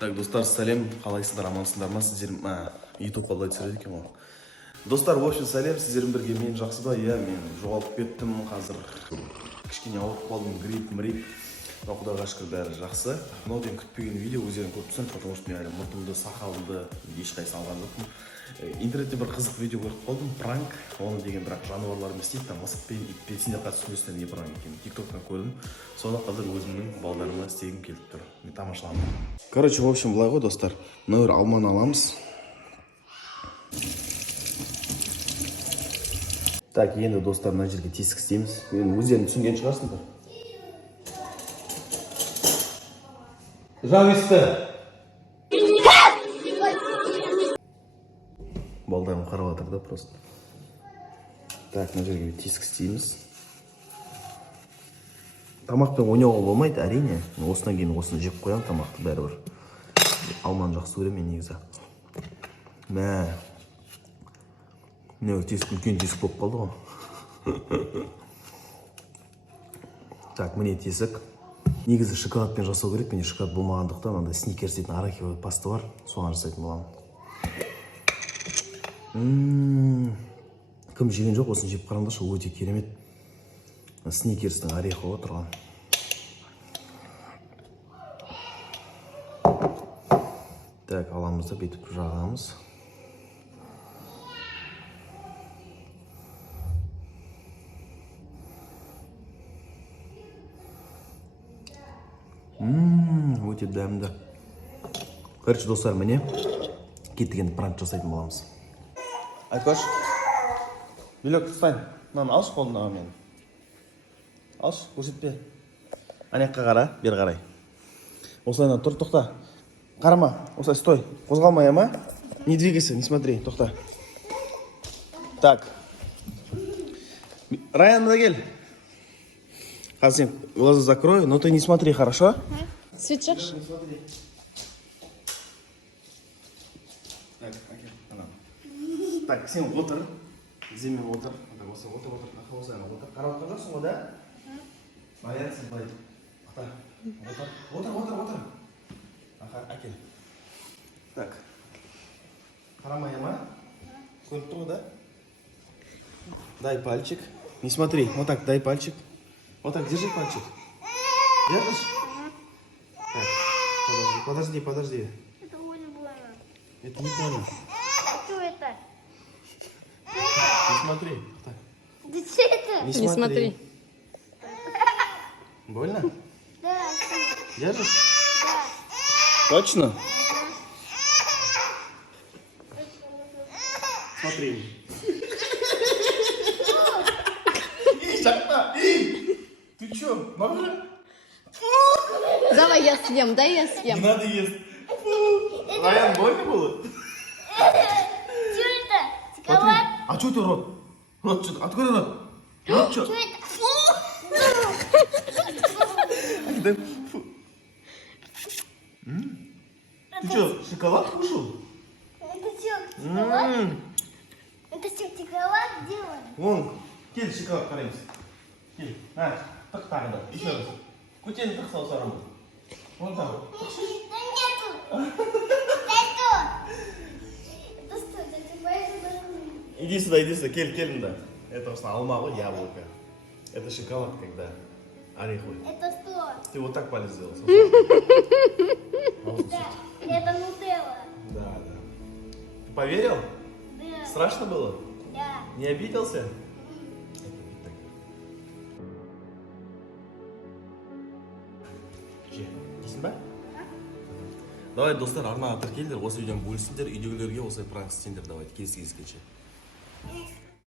Так, достар, сәлем, қалайсыздар, амансыздар ма? Сіздер YouTube қалай түсіреді екен ғой. Достар, в общем, сәлем, сіздердің бірге мен жақсы ба? Иә, мен жоғалып кеттім, қазір кішкене ауырып қалдым, грипп. Но Құдайға шүкір бәрі жақсы. Мынау деген күтпеген видео, өздерің көп түсін, потому что мен әлі мұртымды, сақалымды ешқайсы алған жоқпын. Интернетте бір қызық видео көріп қалдым, пранк. Оны деген бірақ жануарлармен істейді, там мысықпен, итпен, сендер қазір түсінесіңдер не пранк екенін. TikTok-тан көрдім. Соны қазір өзімнің балдарыма істегім келіп тұр. Мен тамашаламын. Короче, в общем, былай ғой, достар. Мына бір алманы аламыз. Так, енді достар, мына жерге тесік істейміз. Мен өздерің түсінген шығарсыңдар. Жауисті! Балдарым қарап жатыр да просто. Так, мына жерге тесік істейміз. Тамақпен ойнауға болмайды, әрине. Осынан кейін осыны жеп қоямын тамақты бәрібір. Алманы жақсы көремін мен негізі. Міне тесік үлкен тесік болып қалды ғой. Так, міне тесік. Негізі шоколадпен жасау керек, менде шоколад болмағандықтан анда сникерс дейтін арахисовый паста бар, соған жасайтын боламын. Кім жеген жоқ, осын жеп қараңдаршы, өте керемет. Сникерстің ореховы тұрған. Так, аламыз да бетіп жағамыз. Өте дәмді. Короче, достар, міне кеттік енді пранк жасайтын боламыз. Айкош, Билек, встань. Мынаны алшы қолындағы мен. Алшы, көрсетпе. Анекқа қара, бер қарай. Осылайна тұр, тоқта. Қарама, осылай стой. Қозғалмай, ама? Не двигайся, не смотри, тоқта. Так. Райан, да кел. Қазір сен глаза закрой, но ты не смотри, хорошо? Свет жақшы. Не смотри. Так, әкел, анау. Так, сен отыр. Земен отыр. Осы отыр. Осылайна отыр. Қарап отыр жоқсың ғой, да? Баянсың, былай. Отыр. Аха, әкел. Так. Қарамай, ама? Көріп тұр, да? Дай пальчик. Не смотри, вот так, дай пальчик. Вот так, держи пальчик. Держишь? Так, подожди. Это очень больно. Это не больно. Что это? Не смотри. Так. Да что это? Не смотри. Больно? Да. Держишь? Да. Точно? Смотри. Ты чё, мама? Давай я съем, дай я Не съем. надо есть. Райан, больно было? Что это? Смотри. Шоколад? А что ты рот? Рот что-то? Открой рот. Рот что? Что это? Фу. Ты что, шоколад кушал? Это что, шоколад? Это что, шоколад делали? Вон, кел шоколад қараймыз. Кел, тық тағы да, еще раз. Көтені тық сау сарым. Вон так. Да нету. Это что? Это поэтому... Иди сюда, кел мында. Это просто алма ғой, яблоко. Это шоколад, когда ореховый. Это что? Ты вот так палец сделал. Да, это нутелла. Да. Ты поверил? Да. Страшно было? Да. Не обиделся? Дейсің ба? Давай, достар, арнаға тіркелдер, осы видеоны бөлісіңдер, үйдегілерге осылай пранк істеңдер, давай, келесі кездескенше.